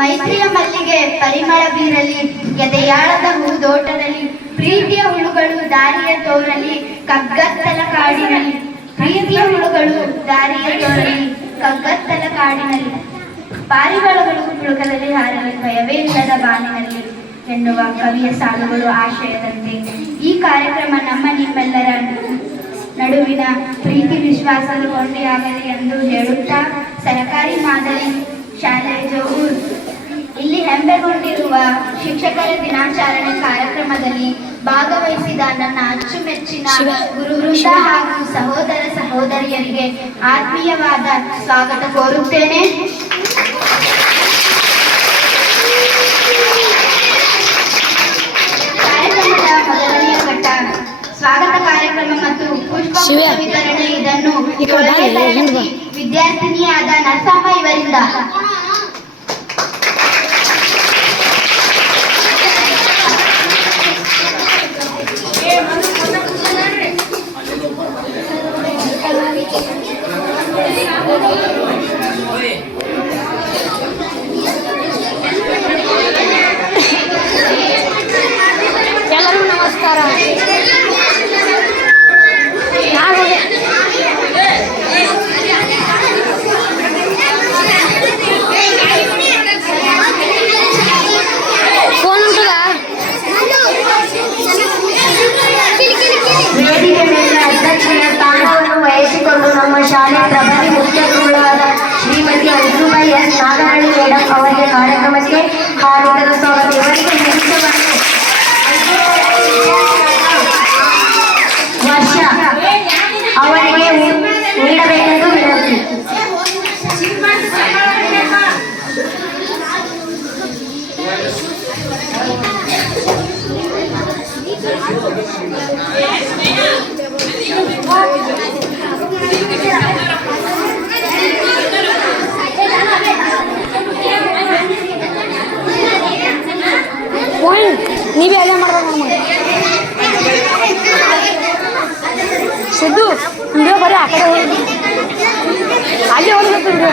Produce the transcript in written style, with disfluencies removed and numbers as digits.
ಮೈತ್ರಿಯ ಮಲ್ಲಿಗೆ ಪರಿಮಳ ಬೀರಲಿ, ಎದೆಯಾಳದ ಹೂದೋಟದಲ್ಲಿ ಪ್ರೀತಿಯ ಹುಳುಗಳು ದಾರಿಯ ತೋರಲಿ, ಕಗ್ಗತ್ತಲ ಕಾಡಿನಲ್ಲಿ ಪ್ರೀತಿಯ ಹುಳುಗಳು ದಾರಿಯ ತೋರಲಿ, ಕಗ್ಗತ್ತಲ ಕಾಡಿನಲ್ಲಿ ಪಾರಿವಾಳಗಳು ಹುಳುಕದಲ್ಲಿ ಹಾರಲಿ, ಭಯವೇ ಇಲ್ಲದ ಬಾನಿನಲ್ಲಿ ಎನ್ನುವ ಕವಿಯ ಸಾಲುಗಳು ಆಶಯದಂತೆ ಈ ಕಾರ್ಯಕ್ರಮ ನಮ್ಮ ನಿಮ್ಮೆಲ್ಲರ ನಡುವಿನ ಪ್ರೀತಿ ವಿಶ್ವಾಸದ ಕೊಂಡಿಯಾಗಲಿ ಎಂದು ಹೇಳುತ್ತಾ, ಸರ್ಕಾರಿ ಮಾದರಿ ಶಾಲೆ ಜೋಗೂರು ಇಲ್ಲಿ ಹೆಮ್ಮೆಗೊಂಡಿರುವ ಶಿಕ್ಷಕರ ದಿನಾಚರಣೆ ಕಾರ್ಯಕ್ರಮದಲ್ಲಿ ಭಾಗವಹಿಸಿದ ನನ್ನ ಅಚ್ಚುಮೆಚ್ಚಿನ ಗುರುವೃಂದ ಹಾಗೂ ಸಹೋದರ ಸಹೋದರಿಯರಿಗೆ ಆತ್ಮೀಯವಾದ ಸ್ವಾಗತ ಕೋರುತ್ತೇನೆ. ಕಾರ್ಯಕ್ರಮದ ಮೊದಲನೆಯ ಘಟ್ಟ ಸ್ವಾಗತ ಕಾರ್ಯಕ್ರಮ ಮತ್ತು ಪುಷ್ಪ ವಿತರಣೆ. ಇದನ್ನು ವಿದ್ಯಾರ್ಥಿನಿಯಾದ ನರಸಮ್ಮ ಇವರಿಂದ. ಎಲ್ಲರಿಗೂ ನಮಸ್ಕಾರ. ಫೋನ್ ಉಂಟದ ವೇದಿಕೆ ಮೇಲೆ ಅಧ್ಯಕ್ಷೀಯ ಸ್ಥಾನವನ್ನು ವಹಿಸಿಕೊಂಡು ನಮ್ಮ ಶಾಲೆ ಪ್ರಭಾವಿ ಮುಖ್ಯ ಗುರುಗಳಾದ ಶ್ರೀಮತಿ ಅಂಜುಬಾಯಿ ಎಸ್ ನಾಗರಳ್ಳಿ ಮೇಡಮ್ ಅವರಿಗೆ ಕಾರ್ಯಕ್ರಮಕ್ಕೆ ಹಾರ್ದಿಕ ಸ್ವಾಗತ. ಇವರಿಗೆ ವರ್ಷ ಅವರಿಗೆ ನೀಡಬೇಕೆಂದು ವಿನಂತಿ. ನೀವೇ ಅಲ್ಲೇ ಮಾಡ್ಬೇಕು ನಮಗೆ ಸಿದ್ದು ವಿಡಿಯೋ ಬರೀ ಆ ಕಡೆ ಹೋಗಿ ಅಲ್ಲಿ ಹೋಗ್ಬೇಕು ವಿಡಿಯೋ.